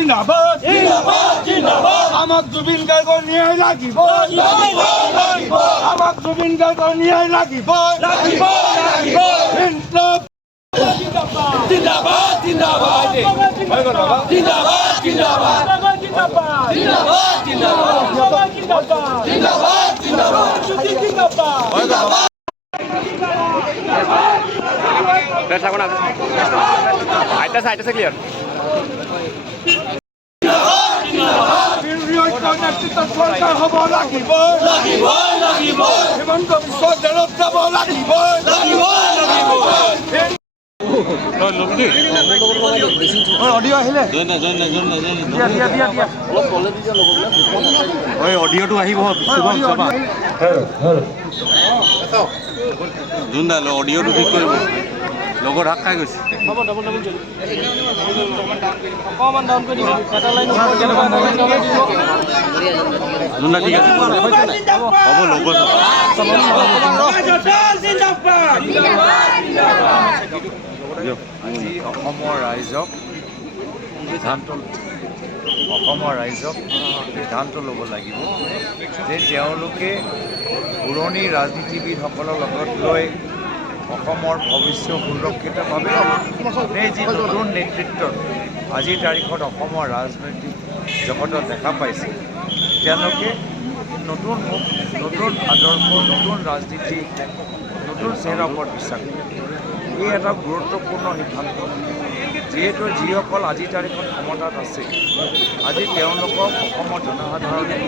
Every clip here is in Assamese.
জিন্দাবাদ জিন্দাবাদ জিন্দাবাদ আমাক জুবিন গাৰ্গৰ ন্যায় লাগিব লাগিব আমাক জুবিন গাৰ্গৰ ন্যায় লাগিব লাগিব লাগিব ইনকলাব জিন্দাবাদ জিন্দাবাদ জিন্দাবাদ জিন্দাবাদ জিন্দাবাদ জিন্দাবাদ জিন্দাবাদ জিন্দাবাদ জিন্দাবাদ জিন্দাবাদ Let's have one. Aita se clear. সরকার হব লাগিব লাগিব লাগিব হিমন্ত বিশ্ব জেলত যাব লাগিব লাগিব লাগিব অডিও আহিলে অডিওটো আহিব যোনডাল অডিওটো ঠিক কৰিব লগত হাক খাই গৈছে যোনডা ঠিক আছে হ'ব ল'ব আজি অসমৰ ৰাইজক সিদ্ধান্ত ল'ব লাগিব যে তেওঁলোকে পুৰণি ৰাজনীতিবিদসকলৰ লগত লৈ অসমৰ ভৱিষ্যত সুৰক্ষিতভাৱে এই যি নতুন নেতৃত্বত আজিৰ তাৰিখত অসমৰ ৰাজনৈতিক জগতত দেখা পাইছে তেওঁলোকে নতুন মুখ নতুন আদৰ্শ নতুন ৰাজনীতি নতুন চেহেৰাৰ ওপৰত বিশ্বাস কৰে এই এটা গুৰুত্বপূৰ্ণ সিদ্ধান্ত যিহেতু যিসকল আজিৰ তাৰিখত ক্ষমতাত আছে আজি তেওঁলোকক অসমৰ জনসাধাৰণে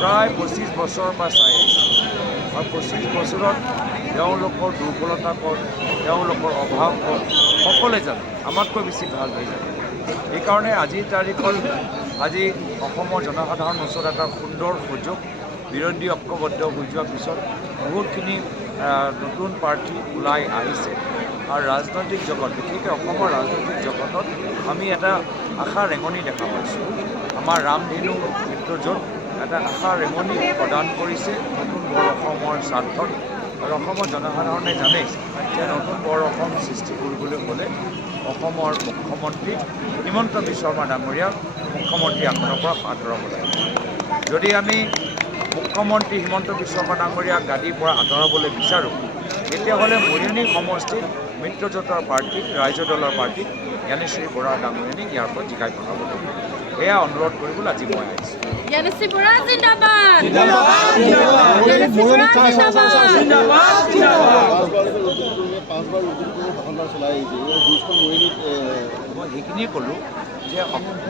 প্ৰায় 25 বছৰৰ পৰা চাই আহিছে আৰু 25 বছৰত তেওঁলোকৰ দুৰ্বলতা ক'ত তেওঁলোকৰ অভাৱ ক'ত সকলোৱে জানে আমাতকৈ বেছি ভাল হৈ যায় এইকাৰণে আজিৰ তাৰিখত আজি অসমৰ জনসাধাৰণৰ ওচৰত এটা সুন্দৰ সুযোগ বিৰোধী ঐক্যবদ্ধ হৈ যোৱাৰ পিছত বহুতখিনি নতুন প্ৰাৰ্থী ওলাই আহিছে আৰু ৰাজনৈতিক জগত বিশেষকৈ অসমৰ ৰাজনৈতিক জগতত আমি এটা আশা ৰেঙনি দেখা পাইছোঁ আমাৰ ৰামধেনু মিত্ৰজোঁট এটা আশা ৰেঙনি প্ৰদান কৰিছে নতুন বৰ অসমৰ স্বাৰ্থত আৰু অসমৰ জনসাধাৰণে জানে যে নতুন বৰ অসম সৃষ্টি কৰিবলৈ হ'লে অসমৰ মুখ্যমন্ত্ৰী হিমন্ত বিশ্ব শৰ্মা ডাঙৰীয়াক মুখ্যমন্ত্ৰী আসনৰ পৰা আঁতৰাব লাগিব যদি আমি মুখ্যমন্ত্ৰী হিমন্ত বিশ্ব শৰ্মা ডাঙৰীয়াক গাদীৰ পৰা আঁতৰাবলৈ বিচাৰোঁ তেতিয়াহ'লে মৰিয়নি সমষ্টিত মিত্ৰজোঁটৰ পাৰ্টীক ৰাইজৰ দলৰ পাৰ্টীক জ্ঞানেশ্ৰী বৰা ডাঙৰীয়ানীক ইয়াৰ পৰা জিকাই পঠাব লাগিব এয়া অনুৰোধ কৰিবলৈ আজি মই আহিছোঁ জ্ঞানেশ্ৰী বৰা জিন্দাবাদ জিন্দাবাদ জ্ঞানেশ্ৰী বৰা মই সেইখিনিয়ে ক'লোঁ যে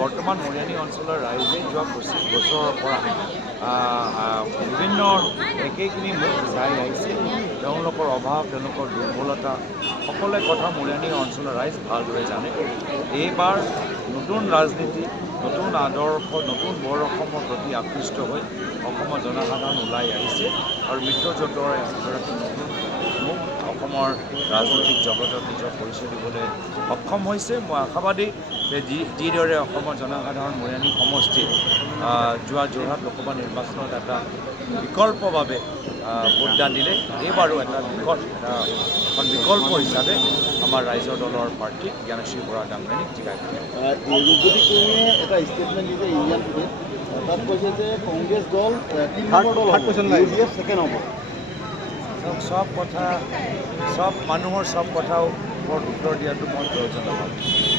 বৰ্তমান মৰিয়নি অঞ্চলৰ ৰাইজে যোৱা 25 বছৰৰ পৰা বিভিন্ন একেখিনি মুখ চাই আহিছে তেওঁলোকৰ অভাৱ তেওঁলোকৰ দুৰ্বলতা সকলোৱে কথা মৰিয়নি অঞ্চলৰ ৰাইজ ভালদৰে জানে এইবাৰ নতুন ৰাজনীতি নতুন আদৰ্শ নতুন বৰ অসমৰ প্ৰতি আকৃষ্ট হৈ অসমৰ জনসাধাৰণ ওলাই আহিছে আৰু মিত্ৰজোঁটৰ এগৰাকী নতুন মুখ অসমৰ ৰাজনৈতিক জগতত নিজৰ পৰিচয় দিবলৈ সক্ষম হৈছে মই আশাবাদী যে যিদৰে অসমৰ জনসাধাৰণ মৰিয়নি সমষ্টিত যোৱা যোৰহাট লোকসভা নিৰ্বাচনত এটা বিকল্পভাৱে ভোটদান দিলে এইবাৰো এটা এখন বিকল্প হিচাপে আমাৰ ৰাইজৰ দলৰ প্ৰাৰ্থী জ্ঞানেশ্ৰী বৰা ডাঙৰীয়ানীক জিকাই কৰ্মীয়ে এটা ষ্টেটমেণ্ট দিছে ইণ্ডিয়ান টুডে তাত কৈছে যে কংগ্ৰেছ দল 3 নম্বৰ দল ইউডিএফ ছেকেণ্ড হ'ব সব কথা সব মানুহৰ সব কথাৰ ওপৰত উত্তৰ দিয়াটো মই প্ৰয়োজন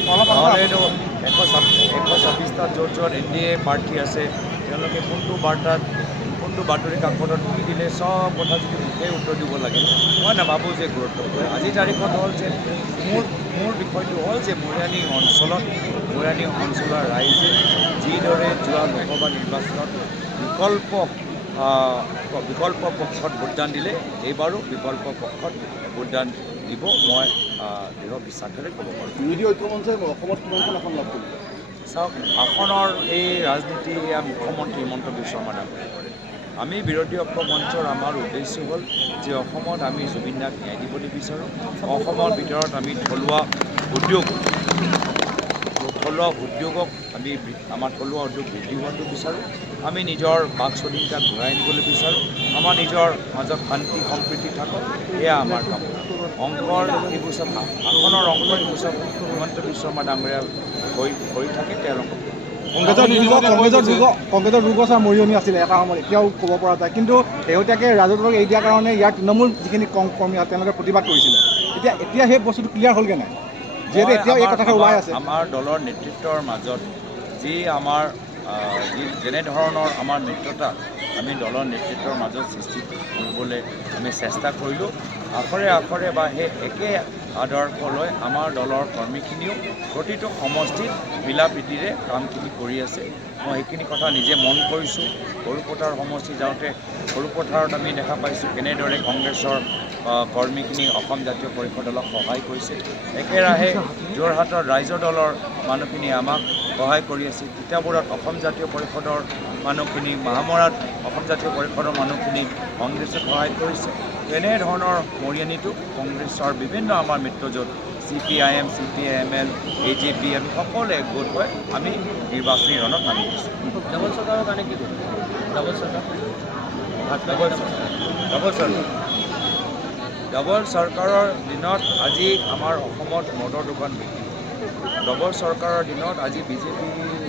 নহ'লেতো 126টা য'ত NDA প্ৰাৰ্থী আছে তেওঁলোকে কোনটো বাৰ্তাত কোনটো বাতৰি কাকতত কি দিলে সব কথা যদি মুখেই উত্তৰ দিব লাগে মই নাভাবোঁ যে গুৰুত্বপূৰ্ণ আজিৰ তাৰিখত হ'ল যে মোৰ বিষয়টো হ'ল যে মৰিয়নি অঞ্চলৰ ৰাইজে যিদৰে যোৱা লোকসভা নিৰ্বাচনত বিকল্প পক্ষত ভোটদান দিলে এইবাৰো বিকল্প পক্ষত ভোটদান দিব মই দৃঢ় বিশ্বাসেৰে ক'ব পাৰোঁ বিৰোধী ঐক্যমঞ্চই অসমত কিমানখন আসন লাভ কৰিব চাওক আসনৰ এই ৰাজনীতি মুখ্যমন্ত্ৰী হিমন্ত বিশ্ব শৰ্মা ডাঙৰীয়াই কৰে আমি বিৰোধী ঐক্য মঞ্চৰ আমাৰ উদ্দেশ্য হ'ল যে অসমত আমি জুবিন দাক ন্যায় দিবলৈ বিচাৰোঁ অসমৰ ভিতৰত আমি থলুৱা উদ্যোগক আমি আমাৰ থলুৱা উদ্যোগ বৃদ্ধি হোৱাটো বিচাৰোঁ আমি নিজৰ বাক স্বাধীনতা ঘূৰাই আনিবলৈ বিচাৰোঁ আমাৰ নিজৰ মাজত শান্তি সম্প্ৰীতি থাকক এয়া আমাৰ কাম অংকৰ এইবোৰ চব আসনৰ অংকৰ এইবোৰ চব হিমন্ত বিশ্ব শৰ্মা ডাঙৰীয়াৰ হৈ থাকে তেওঁলোকক। কংগ্ৰেছৰ দুৰ্গছা মৰিয়নি আছিলে এটা সময়ত, এতিয়াও ক'ব পৰা যায়। কিন্তু শেহতীয়াকৈ ৰাজহুৱা এৰি দিয়াৰ কাৰণে ইয়াৰ তৃণমূল যিখিনি কৰ্মী আছে তেওঁলোকে প্ৰতিবাদ কৰিছিলে। এতিয়া সেই বস্তুটো ক্লিয়াৰ হ'লগৈ নাই, যিহেতু এতিয়াও এই কথাটো ওলাই আছে। আমাৰ দলৰ নেতৃত্বৰ মাজত যি আমাৰ যেনেধৰণৰ আমাৰ মিত্ৰতা আমি দলৰ নেতৃত্বৰ মাজত সৃষ্টি কৰিবলৈ আমি চেষ্টা কৰিলোঁ। আখৰে বা সেই একে আদৰ্শ লৈ আমাৰ দলৰ কৰ্মীখিনিও প্ৰতিটো সমষ্টিত মিলা প্ৰীতিৰে কামখিনি কৰি আছে। মই সেইখিনি কথা নিজে মন কৰিছোঁ। সৰুপথাৰ সমষ্টি যাওঁতে সৰুপথাৰত আমি দেখা পাইছোঁ কেনেদৰে কংগ্ৰেছৰ কৰ্মীখিনি অসম জাতীয় পৰিষদ দলক সহায় কৰিছে। একেৰাহে যোৰহাটৰ ৰাইজৰ দলৰ মানুহখিনি আমাক সহায় কৰি আছে। তিতাবৰত অসম জাতীয় পৰিষদৰ মানুহখিনি, মাহমৰাত অসম জাতীয় পৰিষদৰ মানুহখিনি কংগ্ৰেছে সহায় কৰিছে। তেনেধৰণৰ মৰিয়নিটো কংগ্ৰেছৰ বিভিন্ন আমাৰ মিত্ৰজোঁট CPIM, CPIML, AJP আমি সকলোৱে গোট হৈ আমি নিৰ্বাচনী ৰণত নামি দিছোঁ। ডাবল চৰকাৰৰ কাৰণে কি কৰিব? ডাবল চৰকাৰৰ দিনত আজি আমাৰ অসমত মদৰ দোকান বিক্ৰী। ডাবল চৰকাৰৰ দিনত আজি বিজেপি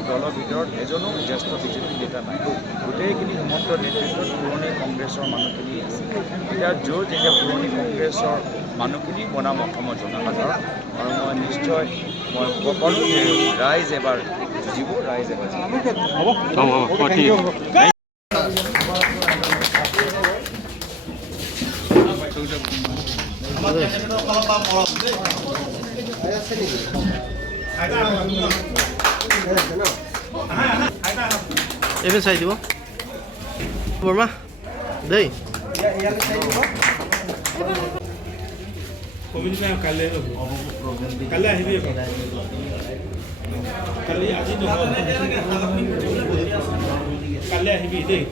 দলৰ ভিতৰত এজনো জ্যেষ্ঠ বিজেপি নেতা নাই। গোটেইখিনি হিমন্ত নেতৃত্বত পুৰণি কংগ্ৰেছৰ মানুহখিনি আছে। এতিয়া যেতিয়া পুৰণি কংগ্ৰেছৰ মানুহখিনি বনাম অসমৰ জনসাধাৰণ, আৰু মই নিশ্চয় মই ক'ব পাৰোঁ যে ৰাইজ এবাৰ যুঁজিব, ৰাইজ এবাৰ এইটো চাই দিব বৰ্মা দেই। কালি আহিবি, কালি আজি কালি আহিবি দেই।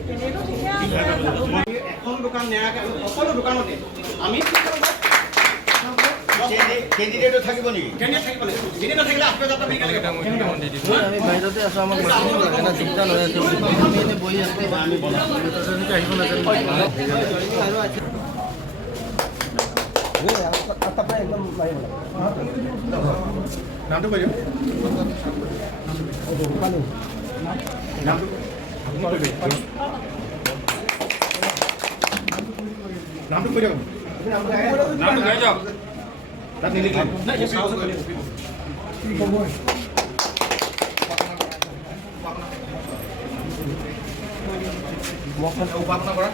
এখন দোকান নেৰাকে সকলো দোকানতে আমি কেণ্ডিডেট থাকিব নেকি? কেণ্ডিডেট থাকিব লাগিব। কেণ্ডিডেট থাকিলে আত্মজাত আমি বাহিৰতে আছোঁ, আমাক মাতিব লাগে না, চিন্তা লৈ আছোঁ। আমি বহি আছোঁ, আমি আহিব নাজানো। নামটো কৈ দিয়ক। নামটো কৈ দিয়ক। নামটো কৈ দিয়ক। তাত নিলিখিলে উপাসনা কৰা।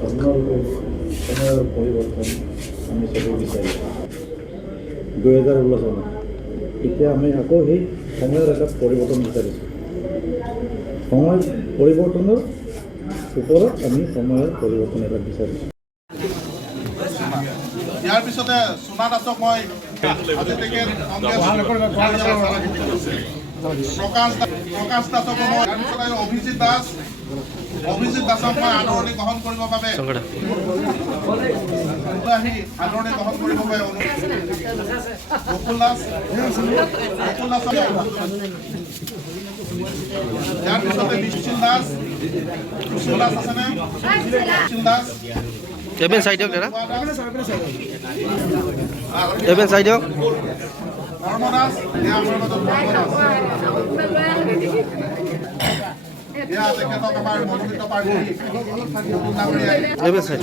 সময়ৰ পৰিৱৰ্তন আমি চবেই বিচাৰিছোঁ 2016 চনত। এতিয়া আমি আকৌ সেই সময়ৰ এটা পৰিৱৰ্তন বিচাৰিছোঁ। সময় পৰিৱৰ্তনৰ ওপৰত আমি সময়ৰ পৰিৱৰ্তন এটা বিচাৰিছোঁ। ইয়াৰ পিছতে সোণা দাসক মই প্ৰকাশ দাসক মই, তাৰপিছত অভিজিত দাসক মই আদৰণি গ্ৰহণ কৰিবৰ বাবে আদৰণি গ্ৰহণ কৰিব পাৰে বকুল দাস। ইয়াৰ পিছতে বিশিল দাস আছেনে? বিশিল দাস এবেন চাই দিয়ক দাদা, এবেন চাই দিয়ক। ধৰ্ম দাস, আমাৰ মাজত ধৰ্ম দাস। তেখেতক আমাৰ মনোনীত প্ৰাৰ্থী এবেন চাই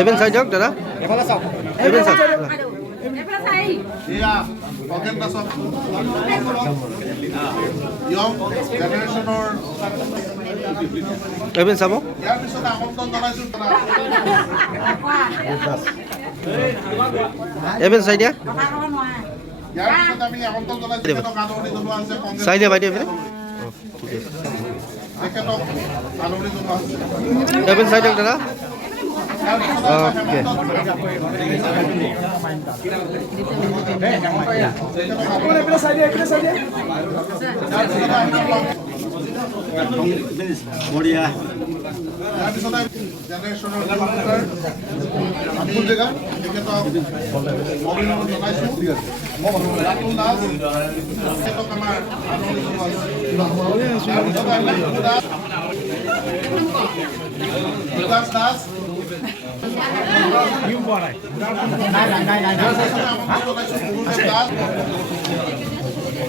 এবেন চাই দিয়ক দাদা, এবেন চাই খগেন দাসক ইয়ং জেনেৰেশ্যনৰ এবেন চাব। ইয়াৰ পিছতে আমন্ত্ৰণ জনাইছোঁ এবেন চাই দিয়া, ইয়াৰ পিছতে আমি আমন্ত্ৰণ জনাইছোঁ তেখেতক আদৰণি জনোৱা হৈছে কংগ্ৰেছ চাই দিয়া বাইদেউ এবেন। তেখেতক আদৰণি জনোৱা হৈছে। এবেন চাই দিয়ক দাদা,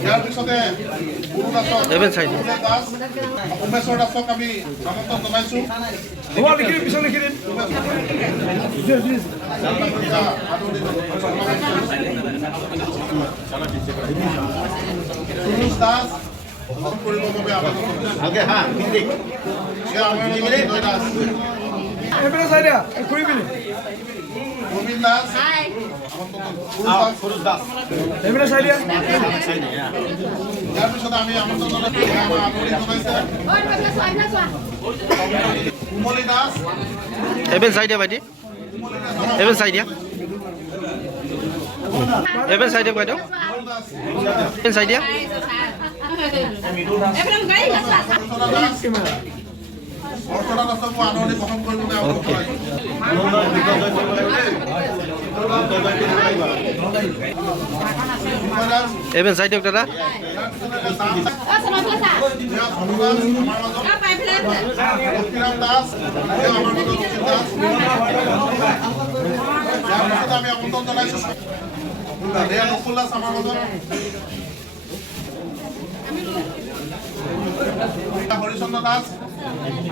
ইয়াৰ পিছতে এভেন চাইড উমেশ্বৰ দাসক আমি আমন্ত্ৰণ জনাইছোঁ। সুৰুজ দাস কৰিবৰ বাবে আমন্ত্ৰণ গোবিন্দ দাস সুৰুজ দাস ইয়াৰ পিছতে আমি আমন্ত্ৰণ জনাইছে কুমলী দাস এভেন চাইডে বাইদেউ এভেন চাইডে এভেন চাইডে বাইদেউ এভেন চাইডে অৰ্চনা দাসকো আদৰণি গ্ৰহণ কৰিবলৈ এভেন চাইডে দাদা আমি আমন্ত্ৰণ জনাইছোঁ নকুল দাস আমাৰ মাজত হৰিচন্দ্ৰ দাস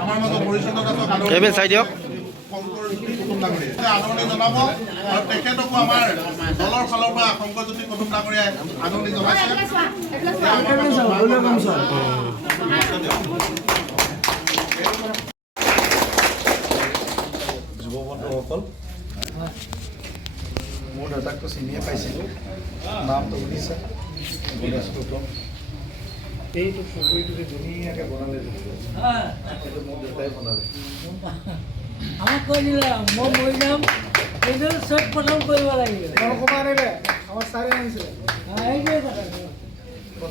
আমাৰ মাজত হৰিচন্দ্ৰ দাসক এভেন চাইডে আদৰণি জনাব আৰু তেখেতকো আমাৰ দলৰ ফালৰ পৰা শংকৰজ্যোতি কুটুম ডাঙৰীয়াই আদৰণি জনাইছে। যুৱ বন্ধুসকল, মোৰ দাদাকতো চিনিয়ে পাইছিলোঁ, নামটো শুনিছে গণেশ কুটুম। এইটো পুখুৰীটো ধুনীয়াকৈ বনালে, এইটো মোৰ দেউতাই বনালে। আমাক কৈ দিলে মই মৰি যাম, এইটো চব প্ৰথম কৰিব লাগিব। আমাৰ ছাৰে আনিছিলে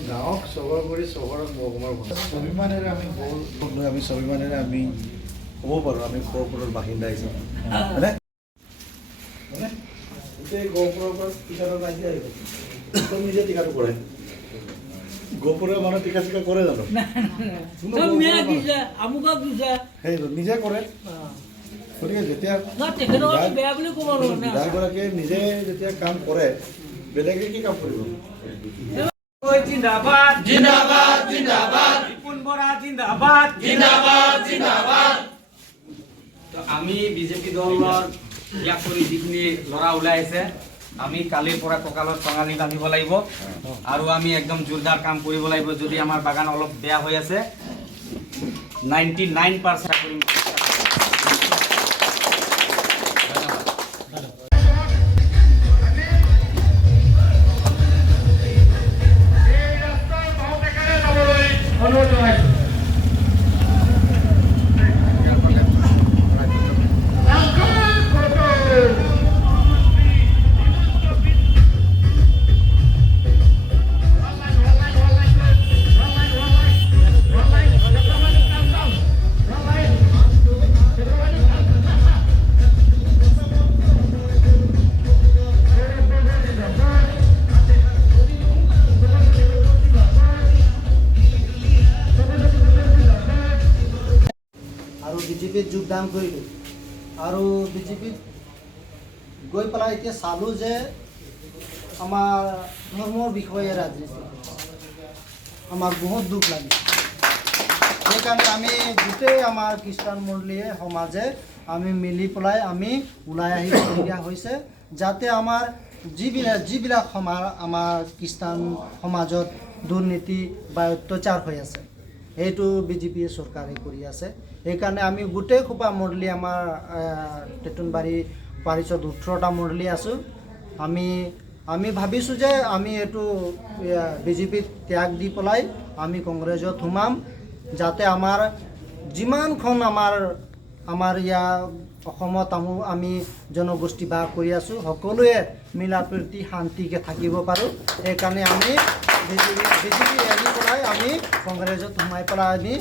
গাঁৱক চহৰ কৰি চহৰক মহকুমাৰ স্বাভিমানেৰে আমি স্বাভিমানেৰে আমি ক'ব পাৰোঁ আমি গহপুৰৰ বাসিন্দা হিচাপে, হয়নে? গোটেই গহপুৰৰ পৰা টিকাটো নাইকিয়া আহিব, নিজে টিকাটো কৰে। গহপুৰৰ মানুহ টিকা চিকা কৰে জানো? চব মিয়া দিছে, আমুকক দিছে। সেই নিজে কৰে। গতিকে যেতিয়া তেখেতক বেয়া বুলি ক'ব নোৱাৰো না। বিধায়কগৰাকীয়ে নিজে যেতিয়া কাম কৰে, বেলেগে কি কাম কৰিব? জিন্দাবাদ জিন্দাবাদ জিন্দাবাদ ৰিপুন বৰা জিন্দাবাদ জিন্দাবাদ জিন্দাবাদ। তো আমি বিজেপি দলৰ ইয়াক কৰি যিখিনি ল'ৰা ওলাই আছে, আমি কালিৰ পৰা কঁকালত টঙালি বান্ধিব লাগিব আৰু আমি একদম জোৰদাৰ কাম কৰিব লাগিব। যদি আমাৰ বাগান অলপ বেয়া হৈ আছে 99% কৰিম। বিজেপিত যোগদান কৰিলোঁ আৰু বিজেপিত গৈ পেলাই এতিয়া চালোঁ যে আমাৰ ধৰ্মৰ বিষয়ে ৰাজনীতি আমাৰ বহুত দুখ লাগে। সেইকাৰণে আমি গোটেই আমাৰ খ্ৰীষ্টান মণ্ডলীয়ে সমাজে আমি মিলি পেলাই আমি ওলাই আহিবলগীয়া হৈছে, যাতে আমাৰ যিবিলাক আমাৰ খ্ৰীষ্টান সমাজত দুৰ্নীতি বা অত্যাচাৰ হৈ আছে সেইটো বিজেপিয়ে চৰকাৰে কৰি আছে। সেইকাৰণে আমি গোটেই খোপা মণ্ডলী আমাৰ টেটুনবাৰী পাৰিষদ 18টা মণ্ডলী আছোঁ। আমি ভাবিছোঁ যে আমি এইটো বিজেপিত ত্যাগ দি পেলাই আমি কংগ্ৰেছত সোমাম, যাতে আমাৰ যিমানখন আমাৰ ইয়াৰ অসমত আমি জনগোষ্ঠী বাস কৰি আছোঁ সকলোৱে মিলা প্ৰীতি শান্তিকৈ থাকিব পাৰোঁ সেইকাৰণে আমি বিজেপি এৰি পেলাই আমি কংগ্ৰেছত সোমাই পেলাই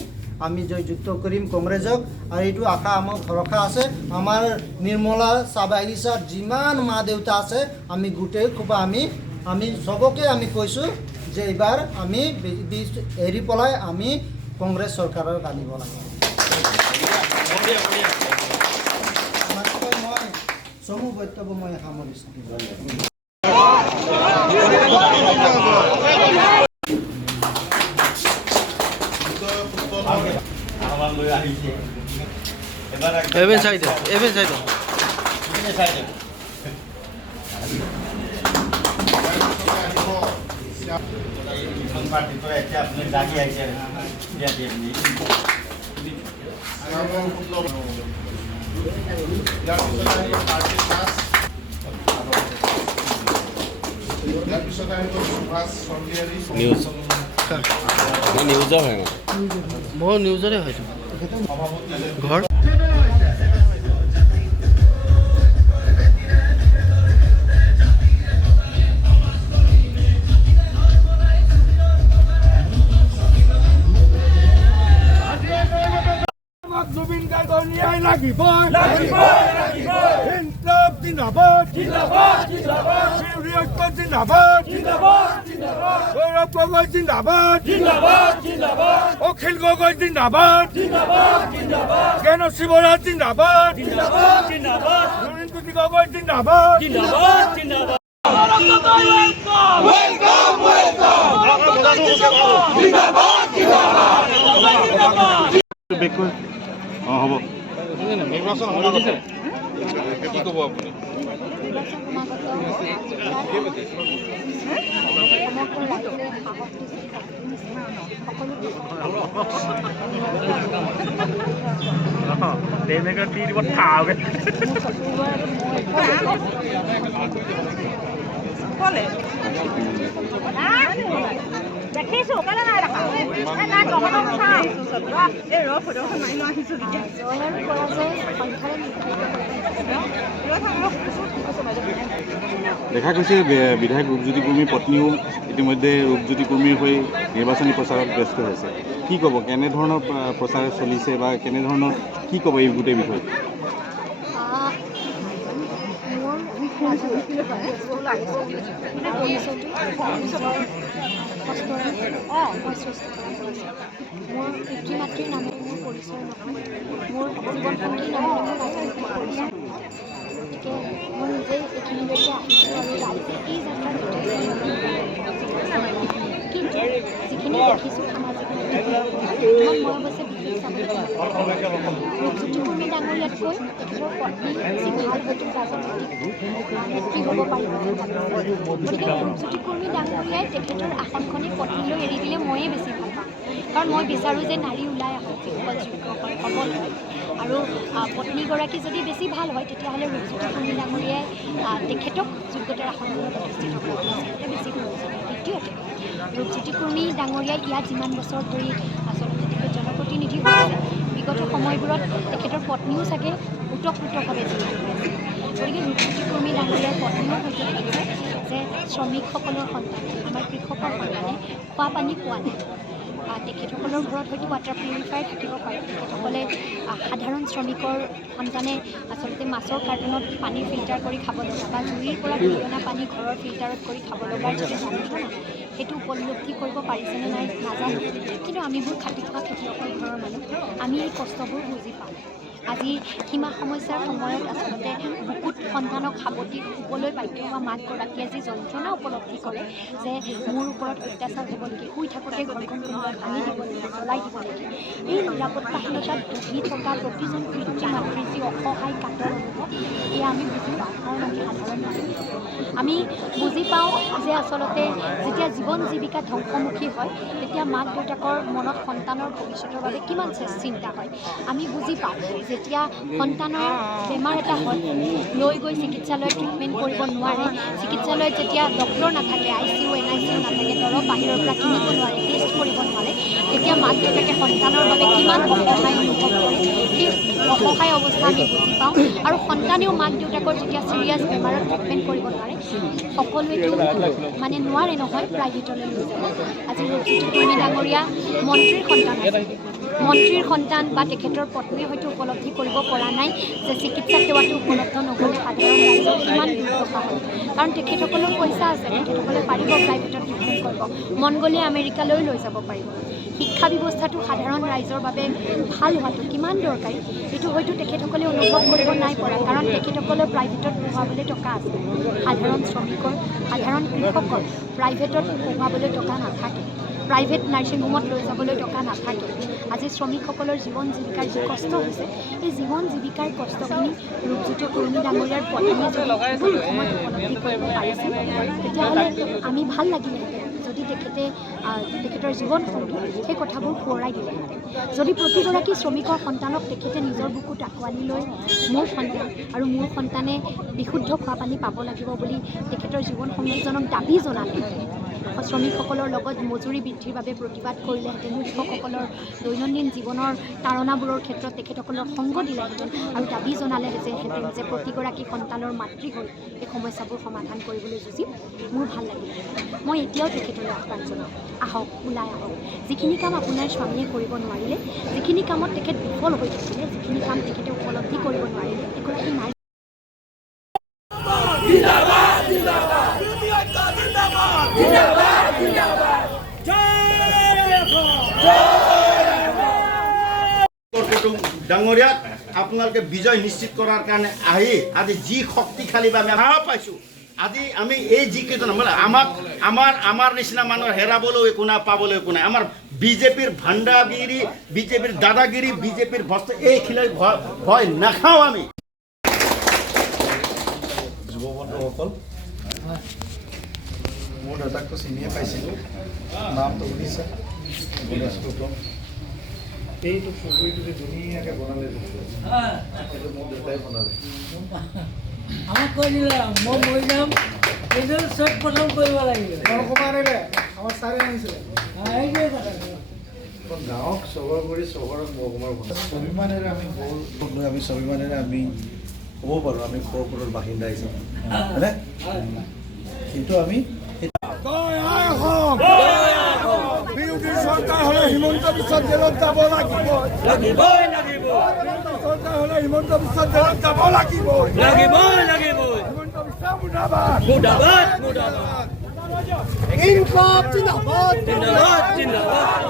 আমি জয়যুক্ত কৰিম কংগ্ৰেছক আৰু এইটো আশা আমাৰ ভৰসা আছে আমাৰ নিৰ্মলা চাহ বাগিচাত যিমান মা দেউতা আছে আমি গোটেই খোপা আমি চবকে আমি কৈছোঁ যে এইবাৰ আমি এৰি পেলাই আমি কংগ্ৰেছ চৰকাৰক আনিব লাগে মই চমু বক্তব্য মই সামৰিছোঁ Even side. মই নিউজৰে হয়তো ঘৰ জুবিন গাৰ্গৰ ন্যায় লাগিবই ইনকলাব জিন্দাবাদ শিউৰি ঐক্য জিন্দাবাদ গৌৰৱ গগৈ জিন্দাবাদ অখিল গগৈ জিন্দাবাদ জ্ঞানশ্ৰী বৰা জিন্দাবাদ নৰেন্দ্ৰ গগৈ জিন্দাবাদ হ'ব নিৰ্বাচন কি ক'ব আপুনি দেখিছো কেলে নাই দেখা নাই তহঁতৰ কথা এই ৰ ফটোখন মাৰি লৈ আহিছো দেখা গৈছে বিধায়ক ৰূপজ্যোতি কুৰ্মীৰ পত্নীও ইতিমধ্যে ৰূপজ্যোতি কুৰ্মীৰ হৈ নিৰ্বাচনী প্ৰচাৰত ব্যস্ত হৈছে কি ক'ব কেনেধৰণৰ প্ৰচাৰ চলিছে বা কেনেধৰণৰ কি ক'ব এই গোটেই বিষয়ে মোৰ পিতৃ মাতৃৰ নামেৰে মোৰ পৰিচয় নহয় মোৰ জীৱনসংগীৰ নামেৰে মোৰ ৰাজনৈতিক পৰিচয় গতিকে মই নিজেই এইখিনিলৈকে আহিছোঁ আৰু ৰাইজে এই যাত্ৰাত কিন্তু যিখিনি দেখিছোঁ সামাজিক মাধ্যমত মই অৱশ্যে বিশেষ চাবলৈ ৰূপজ্যোতি কুৰ্মী ডাঙৰীয়াতকৈ তেখেতৰ পত্নী বেছি ভাল হয়তো ৰাজনৈতিক নেত্ৰী হ'ব পাৰিব গতিকে ৰূপজ্যোতি কুৰ্মী ডাঙৰীয়াই তেখেতৰ আসনখনেই পত্নীলৈ এৰি দিলে ময়ে বেছি ভাল পাওঁ কাৰণ মই বিচাৰোঁ যে নাৰী ওলাই আহক যিসকল যোগ্য হয় সবল হয় আৰু পত্নীগৰাকী যদি বেছি ভাল হয় তেতিয়াহ'লে ৰূপজ্যোতি কুৰ্মী ডাঙৰীয়াই তেখেতক যোগ্যতাৰ আসনখনত অধিষ্ঠিত কৰিব বেছি প্ৰয়োজনীয় দ্বিতীয়তে ৰূপজ্যোতি কুৰ্মী ডাঙৰীয়াই ইয়াত যিমান বছৰ ধৰি আচলতে তেখেত জনপ্ৰতিনিধি হৈছে বিগত সময়বোৰত তেখেতৰ পত্নীও চাগে ওতঃপ্ৰোতভাৱে জড়িত হৈ আছে গতিকে ৰূপজ্যোতি কুৰ্মী ডাঙৰীয়াৰ পত্নীও হয়তো দেখিছে যে শ্ৰমিকসকলৰ সন্তানে আমাৰ কৃষকৰ সন্তানে খোৱা পানী পোৱা নাই তেখেতসকলৰ ঘৰত হয়তো ৱাটাৰ পিউৰিফায়াৰ থাকিব পাৰে তেখেতসকলে সাধাৰণ শ্ৰমিকৰ সন্তানে আচলতে মাছৰ কাৰ্টুনত পানী ফিল্টাৰ কৰি খাব লগা বা জুইৰ পৰা তুলি অনা পানী ঘৰৰ ফিল্টাৰত কৰি খাব লগাৰ যদি যন্ত্ৰণা সেইটো উপলব্ধি কৰিব পাৰিছেনে নাই নাজানো কিন্তু আমিবোৰ খাটি খোৱা খেতিয়কৰ ঘৰৰ মানুহ আমি এই কষ্টবোৰ বুজি পাওঁ আজি সীমা সমস্যাৰ সময়ত আচলতে বুকুত সন্তানক সাৱটি শুবলৈ বাধ্য হোৱা মাকগৰাকীয়ে যি যন্ত্ৰণা উপলব্ধি কৰে যে মোৰ ওপৰত অত্যাচাৰ হ'ব নেকি শুই থাকোঁতে ঘৰখন কোনোবাই ভাঙি দিব নেকি জ্বলাই দিব নেকি এই নিৰাপত্তাহীনতাত ভুগি থকা প্ৰতিজন পিতৃ মাতৃৰ যি অসহায় কাতৰ অনুভৱ এয়া আমি বুজি পাওঁ কাৰণ আমি সাধাৰণ মানুহ আমি বুজি পাওঁ যে আচলতে যেতিয়া জীৱন জীৱিকা ধ্বংসমুখী হয় তেতিয়া মাক দেউতাকৰ মনত সন্তানৰ ভৱিষ্যতৰ বাবে কিমান চিন্তা হয়। আমি বুজি পাওঁ যেতিয়া সন্তানৰ বেমাৰ এটা হয় লৈ গৈ চিকিৎসালয়ত ট্ৰিটমেণ্ট কৰিব নোৱাৰে, চিকিৎসালয়ত যেতিয়া ডক্টৰ নাথাকে, ICU NICU নাথাকে, দৰৱ বাহিৰৰ পৰা কিনিব নোৱাৰে, টেষ্ট কৰিব নোৱাৰে, তেতিয়া মাক দেউতাকে সন্তানৰ বাবে কিমান অসহায় অনুভৱ কৰে। সেই অসহায় অৱস্থা আমি বুজি পাওঁ। আৰু সন্তানেও মাক দেউতাকৰ যেতিয়া চিৰিয়াছ বেমাৰত ট্ৰিটমেণ্ট কৰিব নোৱাৰে, সকলোৱেতো মানে নোৱাৰে নহয় প্ৰাইভেটলৈ লৈ যাব। আজি ৰূপজ্যোতি কুৰ্মী ডাঙৰীয়া মন্ত্ৰীৰ সন্তান আছে, মন্ত্ৰীৰ সন্তান বা তেখেতৰ পত্নীয়ে হয়তো উপলব্ধি কৰিব পৰা নাই যে চিকিৎসা সেৱাটো উপলব্ধ নহ'লে সাধাৰণ ৰাইজৰ কিমান দুৰ্দশা হয়। কাৰণ তেখেতসকলৰ পইচা আছে, তেখেতসকলে পাৰিব প্ৰাইভেটত ট্ৰিটমেণ্ট কৰিব, মন গ'লে আমেৰিকালৈ লৈ যাব পাৰিব। শিক্ষা ব্যৱস্থাটো সাধাৰণ ৰাইজৰ বাবে ভাল হোৱাটো কিমান দৰকাৰী এইটো হয়তো তেখেতসকলে অনুভৱ কৰিব নাই পৰা। কাৰণ তেখেতসকলৰ প্ৰাইভেটত পঢ়ুৱাবলৈ টকা আছে, সাধাৰণ শ্ৰমিকৰ, সাধাৰণ কৃষকৰ প্ৰাইভেটত পঢ়ুৱাবলৈ টকা নাথাকে, প্ৰাইভেট নাৰ্ছিং হোমত লৈ যাবলৈ টকা নাথাকে। আজি শ্ৰমিকসকলৰ জীৱন জীৱিকাৰ যি কষ্ট হৈছে, এই জীৱন জীৱিকাৰ কষ্টখিনি ৰূপজ্যোতি কুৰ্মী ডাঙৰীয়াৰ পত্নীয়ে যদি ভুল সময়ত উপলব্ধি কৰিব পাৰিছে তেতিয়াহ'লে আমি ভাল লাগিলেহেঁতেন যদি তেখেতৰ জীৱনসংগী সেই কথাবোৰ সোঁৱৰাই দিলেহেঁতেন। যদি প্ৰতিগৰাকী শ্ৰমিকৰ সন্তানক তেখেতে নিজৰ বুকুত আঁকোৱালি লৈ মোৰ সন্তান আৰু মোৰ সন্তানে বিশুদ্ধ খোৱা পানী পাব লাগিব বুলি তেখেতৰ জীৱনসংগীজনক দাবী জনালেহেঁতেন, শ্ৰমিকসকলৰ লগত মজুৰি বৃদ্ধিৰ বাবে প্ৰতিবাদ কৰিলেহেঁতেন, কৃষকসকলৰ দৈনন্দিন জীৱনৰ তাৰণাবোৰৰ ক্ষেত্ৰত তেখেতসকলৰ সংগ দিলেহেঁতেন আৰু দাবী জনালেহেঁতেন যে প্ৰতিগৰাকী সন্তানৰ মাতৃ হৈ এই সমস্যাবোৰ সমাধান কৰিবলৈ যুঁজিম, মোৰ ভাল লাগিলে। মই এতিয়াও তেখেতলৈ আহ্বান জনাওঁ, আহক, ওলাই আহক। যিখিনি কাম আপোনাৰ স্বামীয়ে কৰিব নোৱাৰিলে, যিখিনি কামত তেখেত বিফল হৈ থাকিলে, যিখিনি কাম তেখেতে উপলব্ধি কৰিব নোৱাৰিলে, এগৰাকী নাই ডাঙৰীয়াক আপোনালোকে বিজয় নিশ্চিত কৰাৰ কাৰণে আহি আজি যি শক্তিশালী বা আমি সাহস পাইছোঁ, আজি আমি এই যিকেইজন আমাৰ নিচিনা মানুহৰ হেৰাবলৈ একো নাই, পাবলৈ একো নাই। আমাৰ বিজেপিৰ ভাণ্ডাগিৰি, বিজেপিৰ দাদাগিৰি, বিজেপিৰ ভস্ত এইখিনি ভয় নাখাওঁ আমি। যুৱ বন্ধুসকল, মোৰ দাদাকতো চিনিয়ে পাইছিলোঁ, নামটো শুনিছে, এইটো পুখুৰীটো যে ধুনীয়াকৈ বনালে, এইটো মোৰ দেউতাই বনালে। আমাক কৈ দিলে মই মৰি যাম, এইটো চব প্ৰথম কৰিব লাগিব। আনিলে আমাৰ ছাৰে আনিছিলে এইটোৱে কথা। গাঁৱক চহৰ কৰি চহৰক মহকুমাৰ বনাই স্বাভিমানেৰে আমি স্বাভিমানেৰে আমি ক'ব পাৰোঁ আমি খৰখৰৰ বাসিন্দা হিচাপে, হয়নে? কিন্তু আমি বিৰোধী চৰকাৰ হ'লে হিমন্ত বিশ্ব জেলত যাব লাগিবই, চৰকাৰ হ'লে হিমন্ত বিশ্ব জেলত যাব লাগিবই। হিমন্ত বিশ্ব মুৰ্দাবাদ, মুৰ্দাবাদ, মুৰ্দাবাদ। ইনকলাব জিন্দাবাদ, জিন্দাবাদ, জিন্দাবাদ,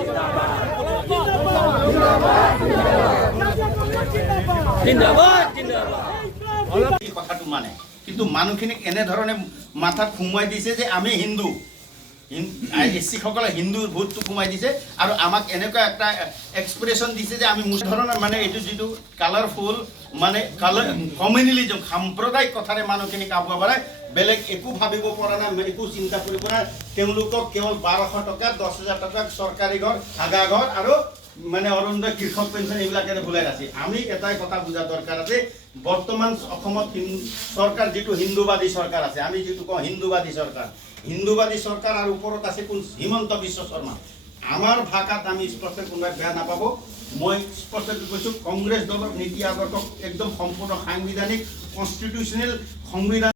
জিন্দাবাদ, জিন্দাবাদ। এই কথাটো মানে কিন্তু মানুহখিনিক এনেধৰণে মাথাত সোমোৱাই দিছে যে আমি হিন্দু, শিখসকলে হিন্দুৰ ভোটটো সোমাই দিছে আৰু আমাক এনেকুৱা এটা এক্সপ্ৰেশ্যন দিছে যে আমি ধৰণৰ মানে এইটো যিটো কালাৰফুল মানে কমিউনিলিজম, সাম্প্ৰদায়িক কথাৰে মানুহখিনিক আগুৱাই বঢ়াই বেলেগ একো ভাবিব পৰা নাই, একো চিন্তা কৰিব নাই। তেওঁলোকক কেৱল 1200 টকা, 10,000 টকা চৰকাৰী ঘৰ, হাগা ঘৰ আৰু মানে অৰুণোদয়, কৃষক পেঞ্চন এইবিলাকেৰে ভুলাই আছে। আমি এটাই কথা বুজা দৰকাৰ আছে, বৰ্তমান অসমত চৰকাৰ যিটো হিন্দুবাদী চৰকাৰ আছে, আমি যিটো কওঁ হিন্দুবাদী চৰকাৰ আৰু ওপৰত আছে কোন? হিমন্ত বিশ্ব শৰ্মা। আমাৰ ভাষাত আমি স্পষ্ট, কোনোবাই বেয়া নাপাব, মই স্পষ্টকৈ কৈছোঁ, কংগ্ৰেছ দলৰ নীতি আদৰ্শক একদম সম্পূৰ্ণ সাংবিধানিক কনষ্টিটিউচনেল সংবিধান